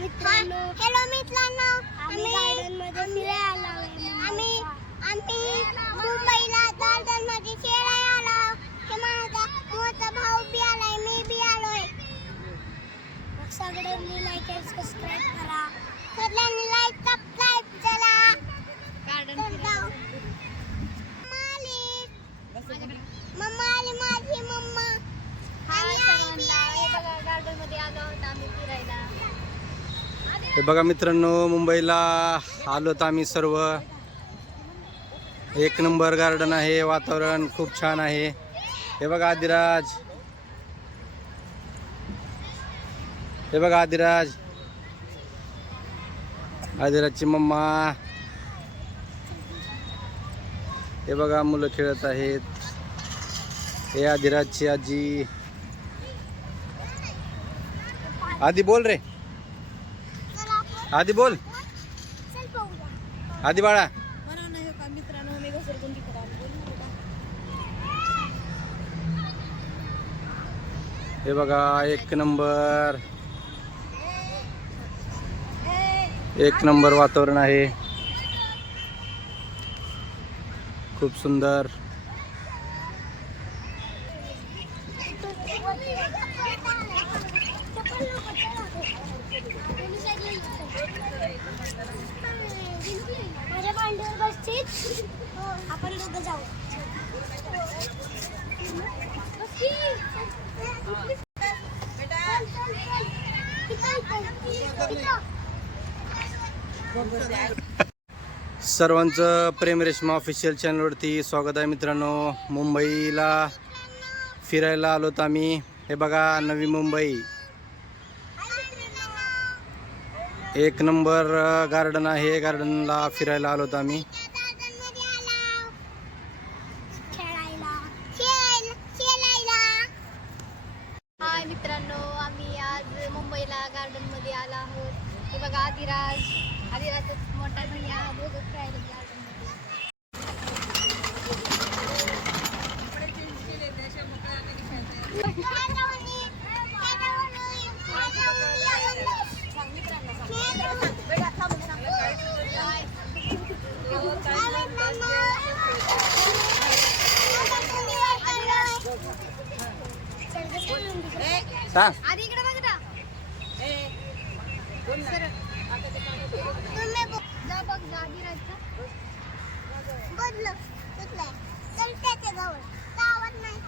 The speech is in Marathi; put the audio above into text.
हॅलो मित्रांनो. आम्ही आम्ही आम्ही आम्ही मुंबईला गार्डनमध्ये खेळायला आलो. ते माझा मोठा भाऊ बी आलाय मी बी आलोय. सगळ्यांनी लाईक आणि सबस्क्राईब करा. सगळ्यांनी लाईक सबस्क्राईब करा. गार्डन मम्मा आली माझी मम्मा. हाय सर्वांना हे बघा गार्डनमध्ये आलो आम्ही. हे बघा मित्रांनो मुंबईला आलोत आम्ही सर्व. एक नंबर गार्डन आहे वातावरण खूप छान आहे. हे बघा आदिराज. हे बघा आदिराज. आदिराजची मम्मा. हे बघा मुलं खेळत आहेत. हे आदिराजची आजी. आधी बोल रे. आधी बोल. आधी बाळा. हे बघा एक नंबर. एक नंबर वातावरण आहे. खूप सुंदर. माझ्या मांडीवर आपण दोघं जाऊ सर्वांचं प्रेम रेश्मा ऑफिशियल चॅनलवरती स्वागत आहे मित्रांनो. मुंबईला फिरायला आलोत आम्ही. हे बघा नवी मुंबई. एक नंबर गार्डन आहे. गार्डनला फिरायला आम्ही. आला. खेळायला. खेळायला खेळायला. हाय मित्रांनो आम्ही आज मुंबईला गार्डनमध्ये आलो आहोत. हे बघा आदिराज. आदिराजच मोठा भैया दोघं खेळायला गार्डनमध्ये सांग. आधी इकडे बघ ना. सर. तुम्ही जा बघ जा. आदिराजचा बदल कुठलाय? चल त्याच्याजवळ गावात नाही.